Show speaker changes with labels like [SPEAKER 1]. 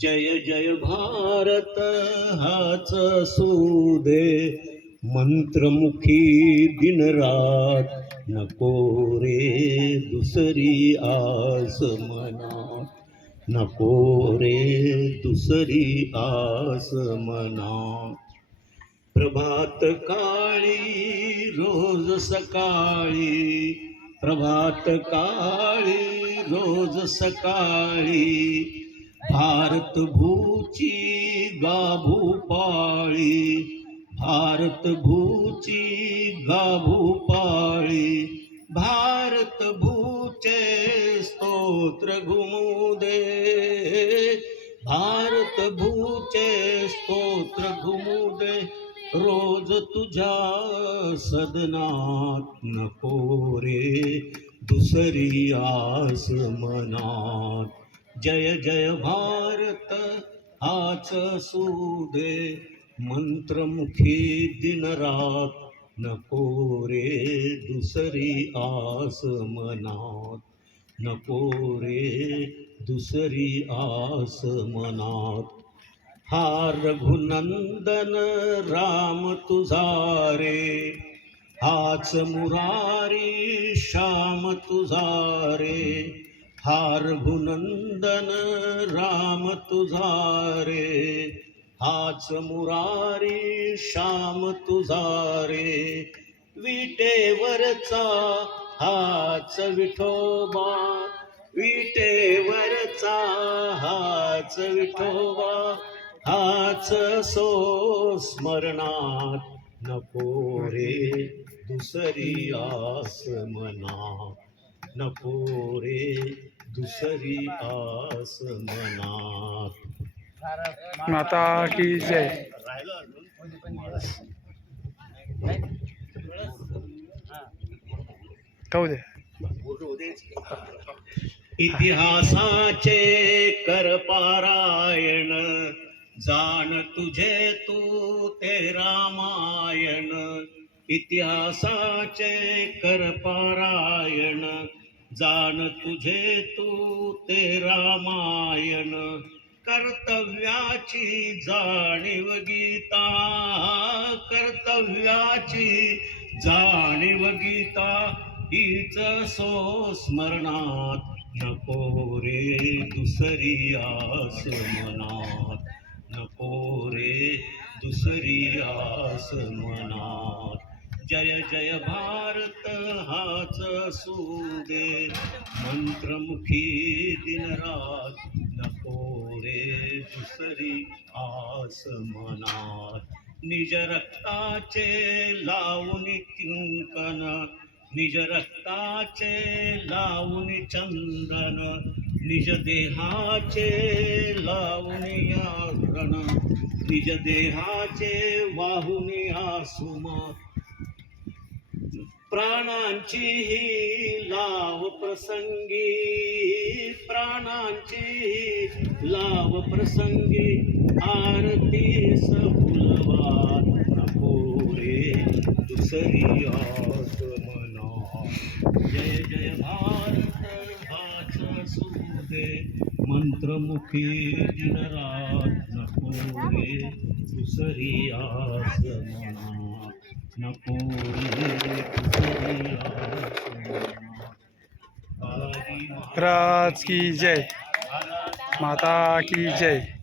[SPEAKER 1] जय जय भारत हाच सुदे. मंत्रमुखी दिनरात नको रे दुसरी आस मना नको रे दुसरी आस मना प्रभात काळी रोज सकाळी. प्रभात काळी रोज सकाळी. भारत भूची गाभू पाळी. भारत भूची गाभू पाळी. भारत भूचे स्तोत्र घुमू दे. भारत भूचे स्तोत्र घुमू दे. रोज तुझ्या सदनात नको रे. दुसरी आस मनात जय जय भारत हाच सूदे मंत्रमुखी दिनरात नको रे दुसरी आस मनात. नको रे दुसरी आस मनात. हा रघुनंदन राम तुझा रे. हाच मुरारी श्याम तुझा हारभुनंदन राम तुझा रे हाच मुरारी श्याम तुझा रे विटेवरचा हाच विठोबा विटेवरचा हाच विठोबा हाच सो स्मरणात नको रे दुसरी आस मना नको रे दुसरी आस मनात
[SPEAKER 2] माता की जय. कहू दे.
[SPEAKER 1] इतिहासाचे कर पारायण जाण तुझे तू ते रामायण. इतिहासाचे कर पारायण जाण तुझे तू ते रामायण कर्तव्याची जाणीव गीता. कर्तव्याची जाणीव गीता हीच सो स्मरणात नको रे दुसरी आस मनात नको रे दुसरी आस मनात जय जय भारत हाच सुदे. मंत्रमुखी दिनरात नको रे दुसरी आस मनात. निज रक्ताचे लावून किंकन निज रक्ताचे लावून चंदन निज देहाचे लावून आभरण निज देहाचे वाहुनी आसुमा. प्राणांची ही लाव प्रसंगी प्राणांची ही लाव प्रसंगी आरती फुलवा नको रे दुसरी आस मना. जय जय भारत हाच सुदे मंत्रमुखी दिनरात नको रे दुसरी आस नको
[SPEAKER 2] राज की जय। माता की जय।